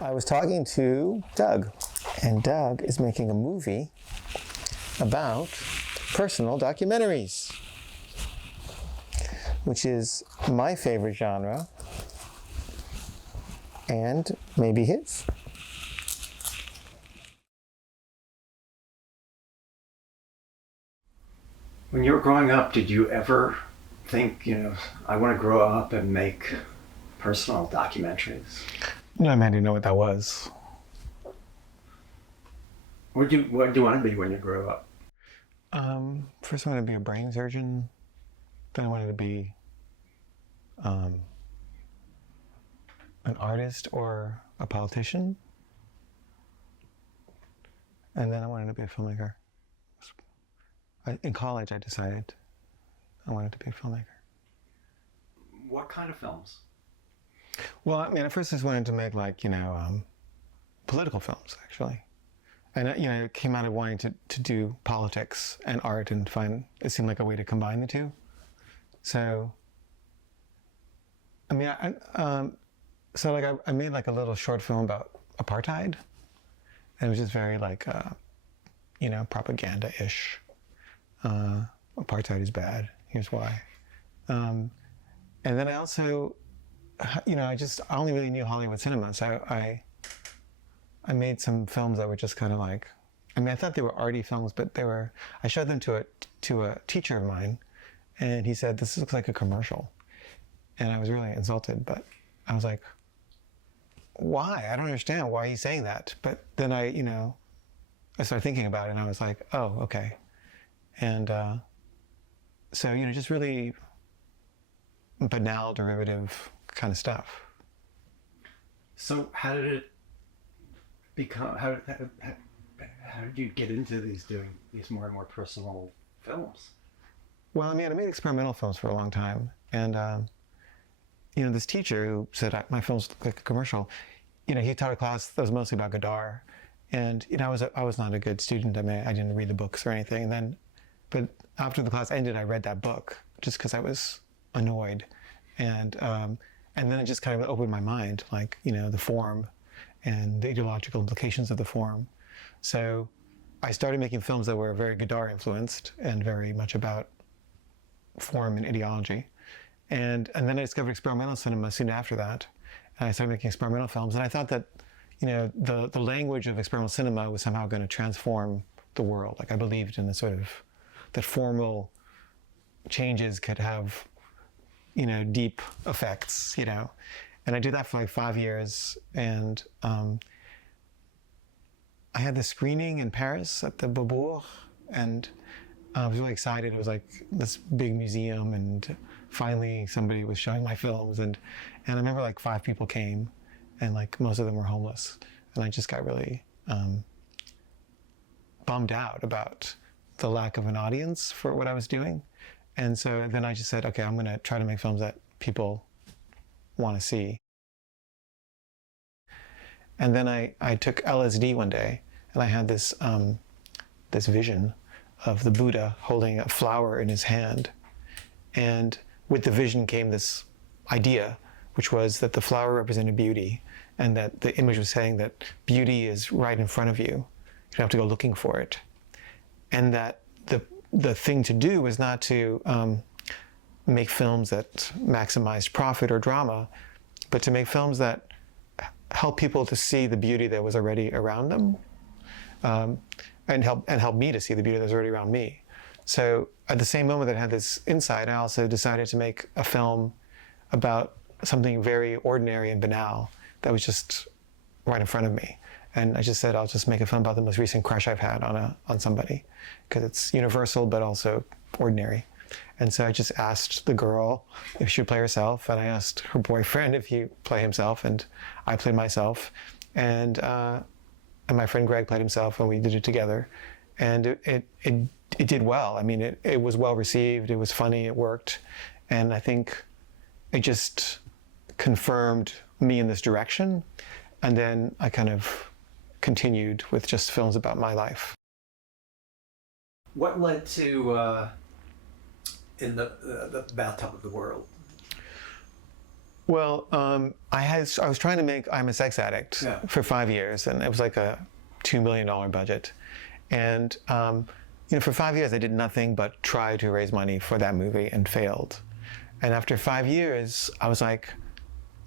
I was talking to Doug, and Doug is making a movie about personal documentaries, which is my favorite genre, and maybe his. When you were growing up, did you ever think, I want to grow up and make personal documentaries? No, I didn't know what that was. What do you want to be when you grow up? First I wanted to be a brain surgeon. Then I wanted to be an artist or a politician. And then I wanted to be a filmmaker. In college, I decided I wanted to be a filmmaker. What kind of films? Well, at first I just wanted to make political films, actually. And, it came out of wanting to do politics and art and it seemed like a way to combine the two. So, I made like a little short film about apartheid. And it was just very propaganda-ish. Apartheid is bad. Here's why. And then I also, I only really knew Hollywood cinema. So I made some films that were just kind of I thought they were arty films, but I showed them to a teacher of mine, and he said, "This looks like a commercial." And I was really insulted, but I was like, why? I don't understand why he's saying that. But then I started thinking about it, and I was like, oh, okay. And so, just really banal, derivative kind of stuff. So how did it become, how did you get into doing these more and more personal films? Well, I made experimental films for a long time. And, this teacher who said my films look like a commercial, he taught a class that was mostly about Godard. And, I was not a good student. I didn't read the books or anything. But after the class ended, I read that book just because I was annoyed. And then it just kind of opened my mind, the form and the ideological implications of the form. So I started making films that were very Godard influenced and very much about form and ideology. And then I discovered experimental cinema soon after that. And I started making experimental films. And I thought that, the language of experimental cinema was somehow going to transform the world. I believed in that formal changes could have, deep effects, And I did that for 5 years. And I had this screening in Paris at the Beaubourg, and I was really excited. It was like this big museum, and finally somebody was showing my films. And I remember 5 people came, and most of them were homeless. And I just got really bummed out about the lack of an audience for what I was doing. And so then I just said, okay, I'm going to try to make films that people want to see. And then I took LSD one day, and I had this vision of the Buddha holding a flower in his hand. And with the vision came this idea, which was that the flower represented beauty, and that the image was saying that beauty is right in front of you. You don't have to go looking for it. And that the thing to do was not to make films that maximized profit or drama, but to make films that help people to see the beauty that was already around them, and help me to see the beauty that was already around me. So at the same moment that I had this insight, I also decided to make a film about something very ordinary and banal that was just right in front of me. And I just said, I'll just make a film about the most recent crush I've had on somebody, because it's universal but also ordinary. And so I just asked the girl if she would play herself, and I asked her boyfriend if he'd play himself, and I played myself. And my friend Greg played himself, and we did it together. And it did well. It was well received, it was funny, it worked. And I think it just confirmed me in this direction. And then I kind of continued with just films about my life. What led to In the bathtub of the world? Well, I was trying to make I'm a Sex Addict Yeah. for 5 years, and it was like a $2 million budget. And for 5 years, I did nothing but try to raise money for that movie and failed. And after 5 years, I was like,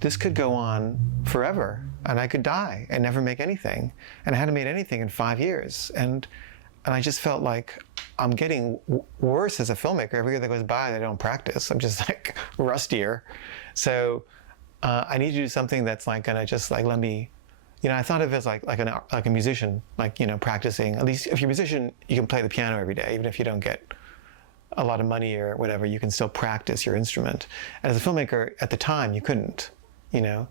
this could go on forever, and I could die and never make anything. And I hadn't made anything in 5 years, and I just felt like I'm getting worse as a filmmaker. Every year that goes by, I don't practice. I'm just like rustier. So I need to do something that's like gonna just like let me. I thought of it as like a musician, like practicing. At least if you're a musician, you can play the piano every day, even if you don't get a lot of money or whatever. You can still practice your instrument. And as a filmmaker, at the time, you couldn't. You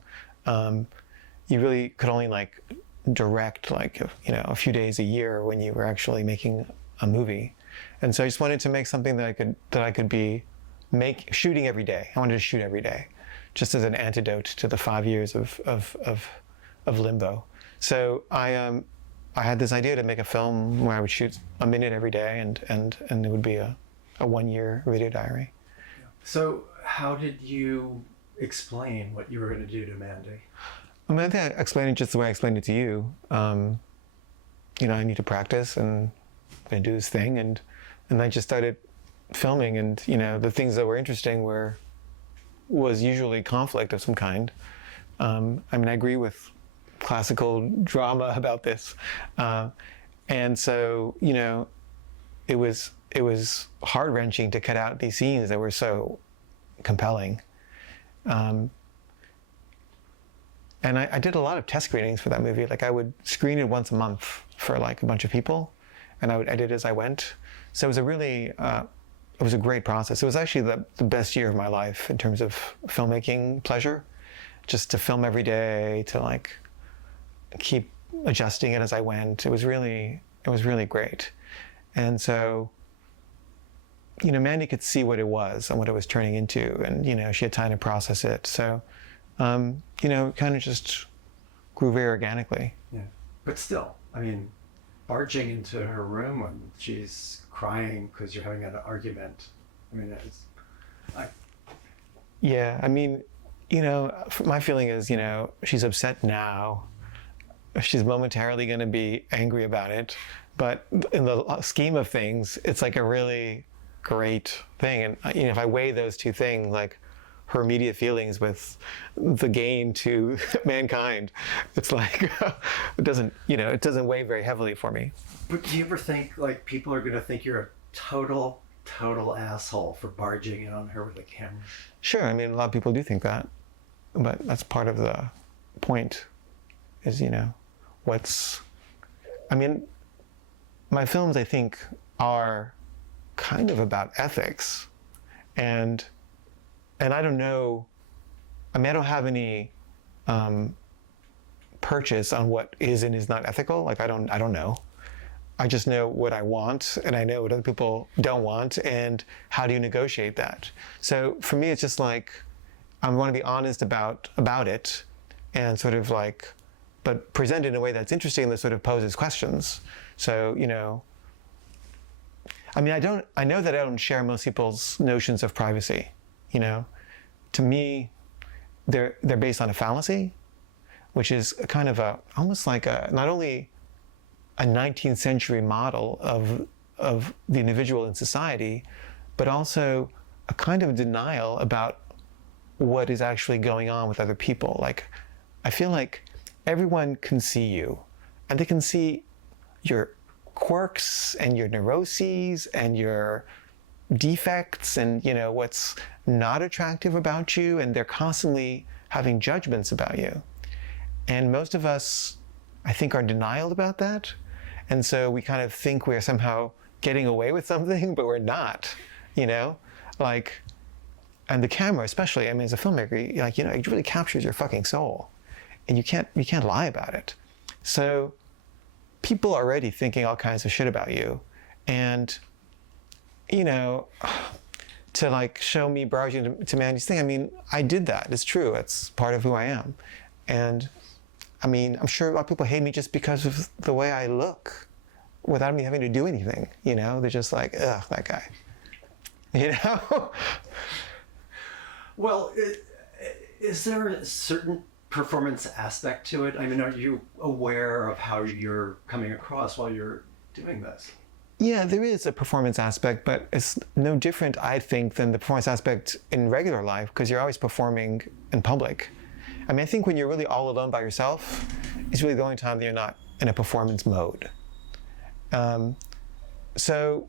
really could only like direct like a few days a year when you were actually making a movie. And so I just wanted to make something that I could be shooting every day. I wanted to shoot every day, just as an antidote to the 5 years of limbo. So I had this idea to make a film where I would shoot a minute every day, and it would be a 1 year video diary. So how did you explain what you were going to do to Mandy? I mean, I think I explained it just the way I explained it to you. I need to practice, and I'm going to do this thing, and I just started filming, and the things that were interesting was usually conflict of some kind. I agree with classical drama about this, and so it was heart-wrenching to cut out these scenes that were so compelling. And I did a lot of test screenings for that movie. Like I would screen it once a month for like a bunch of people, and I would edit as I went. So it was it was a great process. It was actually the best year of my life in terms of filmmaking pleasure, just to film every day, to like keep adjusting it as I went. It was really great. And so, Mandy could see what it was and what it was turning into, and she had time to process it. So, it kind of just grew very organically. Yeah, but still, barging into her room when she's crying because you're having an argument. Yeah, my feeling is, she's upset now. She's momentarily going to be angry about it, but in the scheme of things, it's like a really great thing. And if I weigh those two things, like her immediate feelings with the gain to mankind, it's like it doesn't weigh very heavily for me. But do you ever think like people are going to think you're a total asshole for barging in on her with a camera? Sure, a lot of people do think that, but that's part of the point. Is my films, I think, are kind of about ethics, and I don't know. I don't have any purchase on what is and is not ethical. Like I don't know. I just know what I want, and I know what other people don't want, and how do you negotiate that? So for me, it's just like I want to be honest about it, and sort of like, but present it in a way that's interesting, that sort of poses questions. So I know that I don't share most people's notions of privacy. To me, they're based on a fallacy, which is kind of almost like not only a 19th century model of the individual in society, but also a kind of denial about what is actually going on with other people. Like, I feel like everyone can see you, and they can see your quirks and your neuroses and your defects and what's not attractive about you, and they're constantly having judgments about you. And most of us, I think, are in denial about that. And so we kind of think we're somehow getting away with something, but we're not, like, and the camera especially, as a filmmaker, it really captures your fucking soul, and you can't lie about it. So people are already thinking all kinds of shit about you, and to like show me barging to Mandy's thing, I did that. It's true. It's part of who I am. And I'm sure a lot of people hate me just because of the way I look, without me having to do anything. They're just like, ugh, that guy. Well, Is there a certain performance aspect to it? I mean, are you aware of how you're coming across while you're doing this? Yeah, there is a performance aspect, but it's no different, I think, than the performance aspect in regular life, because you're always performing in public. I mean, I think when you're really all alone by yourself, it's really the only time that you're not in a performance mode. So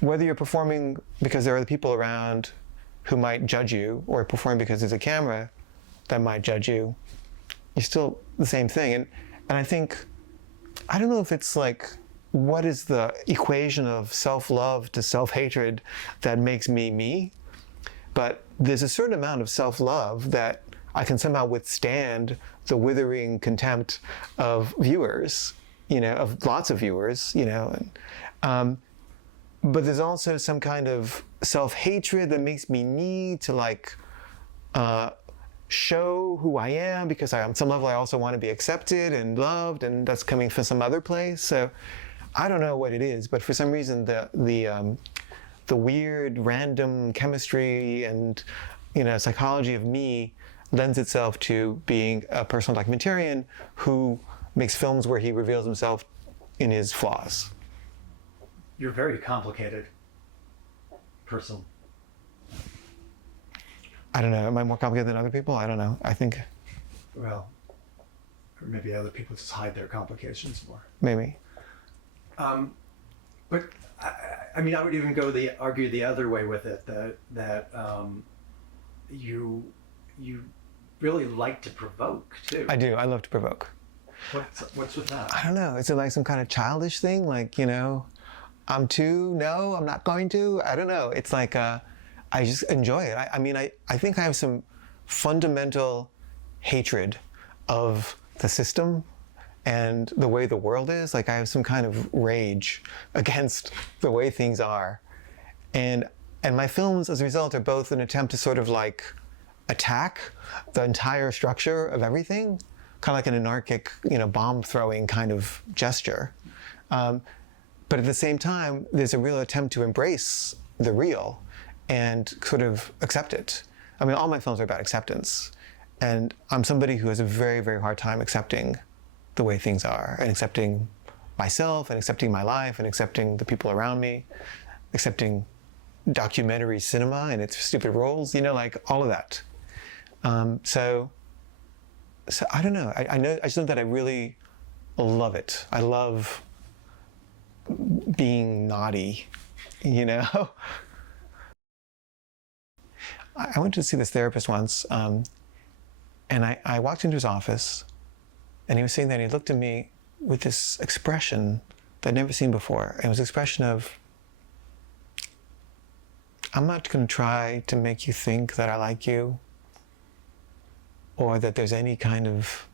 whether you're performing because there are other people around who might judge you, or performing because there's a camera that might judge you, you're still the same thing. And I think, I don't know if it's like, what is the equation of self-love to self-hatred that makes me me? But there's a certain amount of self-love that I can somehow withstand the withering contempt of viewers, of lots of viewers, but there's also some kind of self-hatred that makes me need to show who I am, because on some level I also want to be accepted and loved, and that's coming from some other place. So I don't know what it is, but for some reason the weird random chemistry and psychology of me lends itself to being a personal documentarian who makes films where he reveals himself in his flaws. You're a very complicated person. I don't know. Am I more complicated than other people? I don't know. I think. Well, or maybe other people just hide their complications more. Maybe. But I mean, I would even argue the other way with it, that you really like to provoke too. I do. I love to provoke. What's with that? I don't know. Is it like some kind of childish thing? Like, I'm not going to. I don't know. It's like I just enjoy it. I mean, I think I have some fundamental hatred of the system and the way the world is. Like, I have some kind of rage against the way things are. And my films, as a result, are both an attempt to sort of like attack the entire structure of everything, kind of like an anarchic, bomb throwing kind of gesture. But at the same time, there's a real attempt to embrace the real and sort of accept it. I mean, all my films are about acceptance. And I'm somebody who has a very, very hard time accepting the way things are, and accepting myself, and accepting my life, and accepting the people around me, accepting documentary cinema and its stupid roles, like all of that. So I don't know. I just know that I really love it. I love being naughty, I went to see this therapist once, and I walked into his office, and he was sitting there, and he looked at me with this expression that I'd never seen before. And it was an expression of, I'm not going to try to make you think that I like you, or that there's any kind of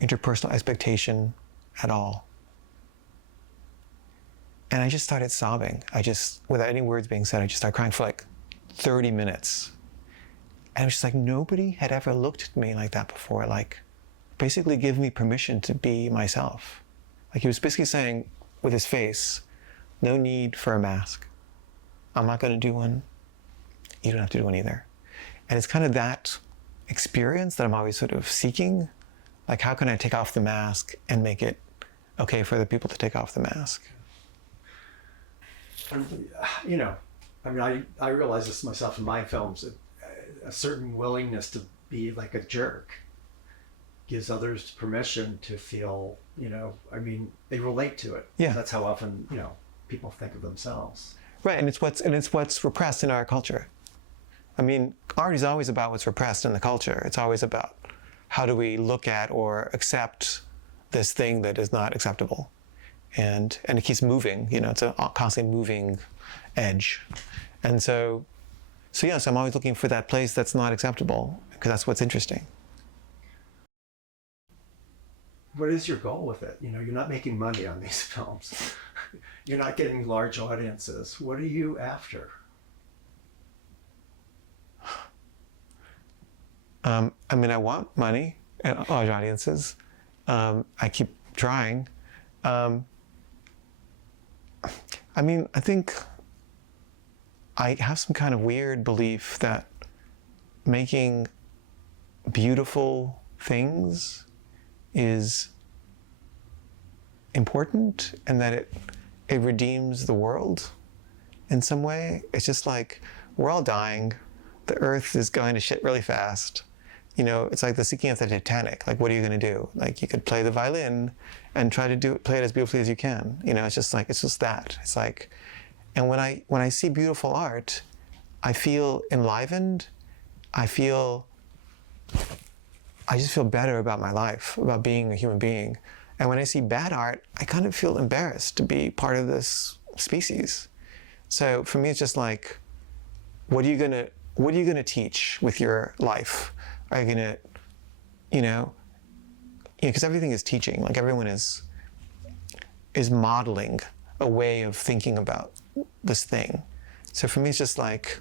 interpersonal expectation at all. And I just started sobbing. Without any words being said, I just started crying for like 30 minutes. And it was just like, nobody had ever looked at me like that before. Like, basically give me permission to be myself. Like, he was basically saying with his face, no need for a mask. I'm not going to do one. You don't have to do one either. And it's kind of that experience that I'm always sort of seeking. Like, how can I take off the mask and make it okay for other people to take off the mask? I mean, I realize this myself in my films. A certain willingness to be like a jerk gives others permission to feel, I mean, they relate to it. Yeah. That's how often, people think of themselves. Right, and it's what's repressed in our culture. I mean, art is always about what's repressed in the culture. It's always about how do we look at or accept this thing that is not acceptable. And it keeps moving, it's a constantly moving edge. And so yes, I'm always looking for that place that's not acceptable, because that's what's interesting. What is your goal with it? You're not making money on these films. You're not getting large audiences. What are you after? I mean, I want money and large audiences. I keep trying. I mean, I think I have some kind of weird belief that making beautiful things is important and that it redeems the world in some way. It's just like, we're all dying. The earth is going to shit really fast. You know, it's like the sinking of the Titanic. Like, what are you going to do? Like, you could play the violin and try to play it as beautifully as you can. You know, it's just that. It's like, and when I see beautiful art, I feel enlivened. I just feel better about my life, about being a human being. And when I see bad art, I kind of feel embarrassed to be part of this species. So for me, it's just like, what are you gonna teach with your life? Are you gonna, because everything is teaching. Like, everyone is modeling a way of thinking about this thing. So for me, it's just like,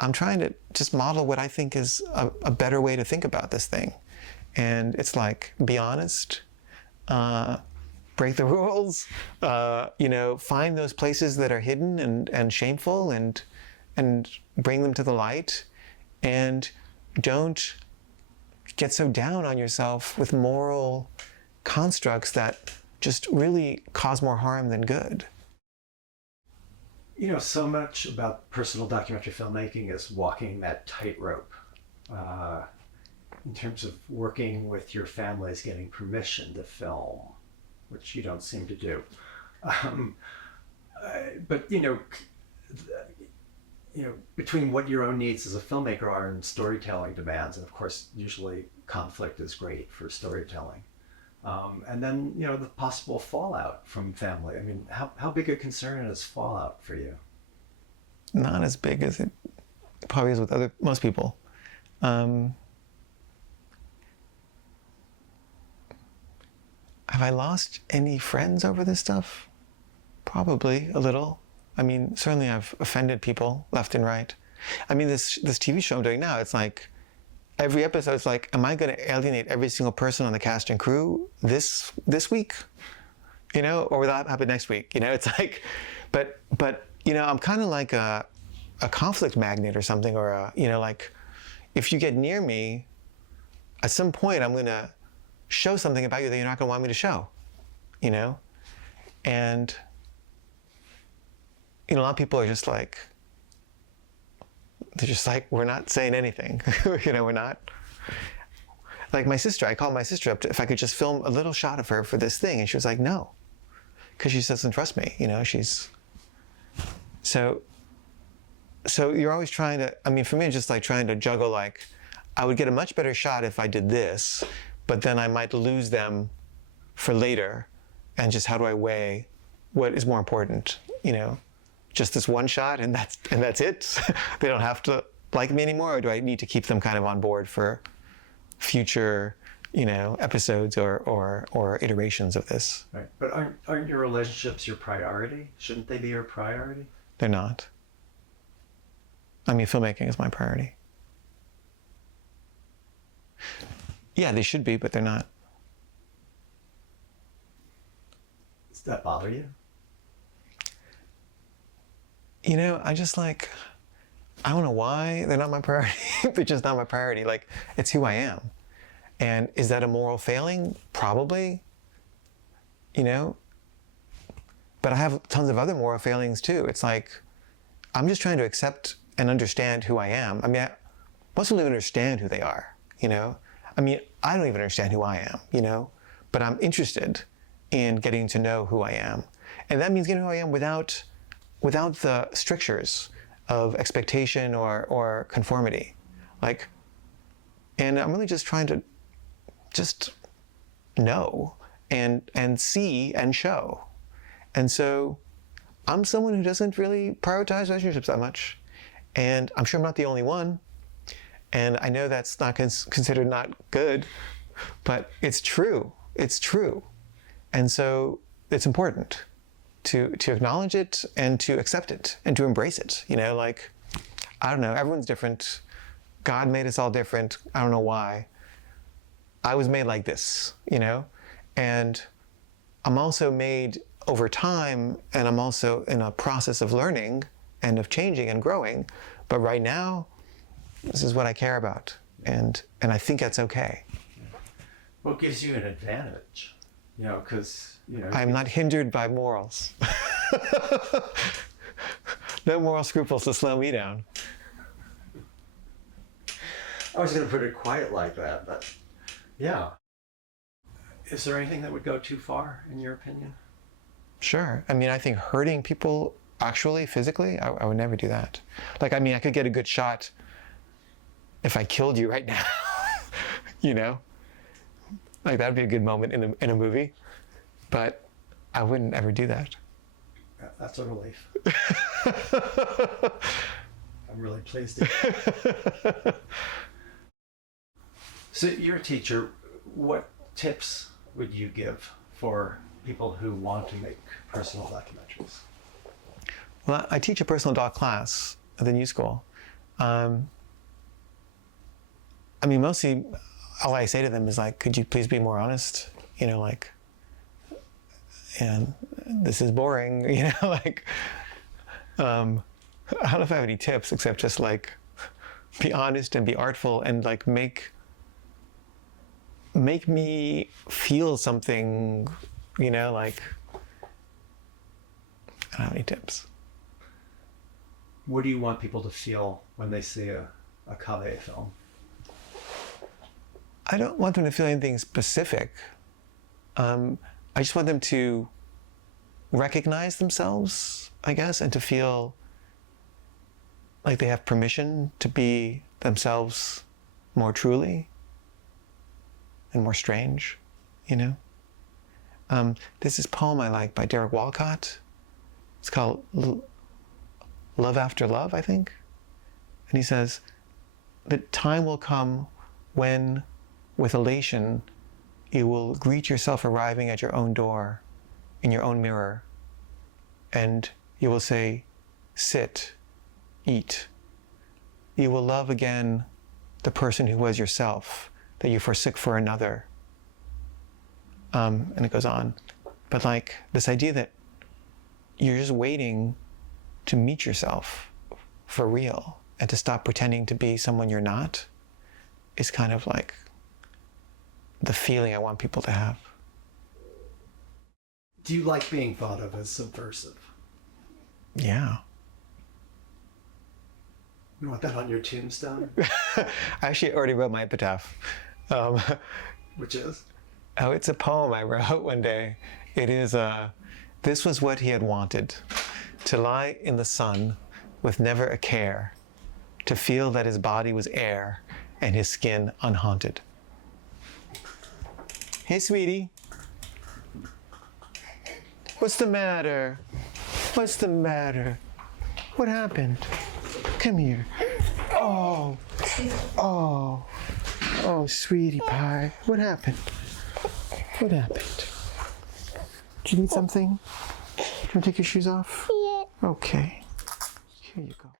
I'm trying to just model what I think is a better way to think about this thing. And it's like, be honest, break the rules, find those places that are hidden and shameful and bring them to the light. And don't get so down on yourself with moral constructs that really cause more harm than good. You know, so much about personal documentary filmmaking is walking that tightrope. In terms of working with your families, getting permission to film, which you don't seem to do. But between what your own needs as a filmmaker are and storytelling demands, and of course, usually conflict is great for storytelling. And then, the possible fallout from family. I mean, how big a concern is fallout for you? Not as big as it probably is with most people. Have I lost any friends over this stuff? Probably a little. I mean, certainly I've offended people left and right. I mean, this TV show I'm doing now, it's like, every episode is like, am I going to alienate every single person on the cast and crew this week? Or will that happen next week? It's like, but I'm kind of like a conflict magnet or something, or like, if you get near me, at some point I'm going to show something about you that you're not going to want me to show, and a lot of people are just like, they're just like, we're not saying anything. We're not. Like my sister, I called my sister up if I could just film a little shot of her for this thing. And she was like, no, because she doesn't trust me. She's, so you're always trying to, I mean, for me, it's just like trying to juggle, like, I would get a much better shot if I did this, but then I might lose them for later. And just how do I weigh what is more important, just this one shot and that's it? They don't have to like me anymore, or do I need to keep them kind of on board for future, episodes or iterations of this? Right. But aren't your relationships your priority? Shouldn't they be your priority? They're not. I mean, filmmaking is my priority. Yeah, they should be, but they're not. Does that bother you? I just I don't know why they're not my priority. They're just not my priority. Like, it's who I am. And is that a moral failing? Probably, but I have tons of other moral failings too. It's like, I'm just trying to accept and understand who I am. I mean, most people don't even understand who they are, I mean, I don't even understand who I am, but I'm interested in getting to know who I am. And that means getting who I am without the strictures of expectation or conformity. And I'm really just trying to just know and see and show. And so I'm someone who doesn't really prioritize relationships that much. And I'm sure I'm not the only one. And I know that's not considered not good, but it's true. It's true. And so it's important to acknowledge it and to accept it and to embrace it. I don't know, everyone's different. God made us all different. I don't know why. I was made like this, and I'm also made over time, and I'm also in a process of learning and of changing and growing. But right now, this is what I care about. and I think that's okay. What gives you an advantage? You know, because, you know, I'm not hindered by morals. No moral scruples to slow me down. I was going to put it quiet like that, but yeah. Is there anything that would go too far, in your opinion? Sure. I mean, I think hurting people actually, physically, I would never do that. Like, I mean, I could get a good shot if I killed you right now, you know? Like, that'd be a good moment in a movie, but I wouldn't ever do that. That's a relief. I'm really pleased to hear. So you're a teacher. What tips would you give for people who want to make personal documentaries? Well, I teach a personal doc class at the New School. I mean, mostly all I say to them is like, could you please be more honest? You know, like, and this is boring, you know, like, I don't know if I have any tips except just like, be honest and be artful and like make me feel something, you know, like, I don't have any tips. What do you want people to feel when they see a Caveh film? I don't want them to feel anything specific. I just want them to recognize themselves, I guess, and to feel like they have permission to be themselves more truly and more strange, you know? There's this poem I like by Derek Walcott. It's called Love After Love, I think. And he says, the time will come when, with elation, you will greet yourself arriving at your own door, in your own mirror, and you will say, sit, eat. You will love again the person who was yourself, that you forsook for another. And it goes on. But like this idea that you're just waiting to meet yourself for real and to stop pretending to be someone you're not is kind of like the feeling I want people to have. Do you like being thought of as subversive? Yeah. You want that on your tombstone? I actually already wrote my epitaph. Which is? Oh, it's a poem I wrote one day. It is, this was what he had wanted, to lie in the sun with never a care, to feel that his body was air and his skin unhaunted. Hey, sweetie. What's the matter? What's the matter? What happened? Come here. Oh, sweetie pie. What happened? What happened? Do you need something? Do you want to take your shoes off? Yeah. Okay. Here you go.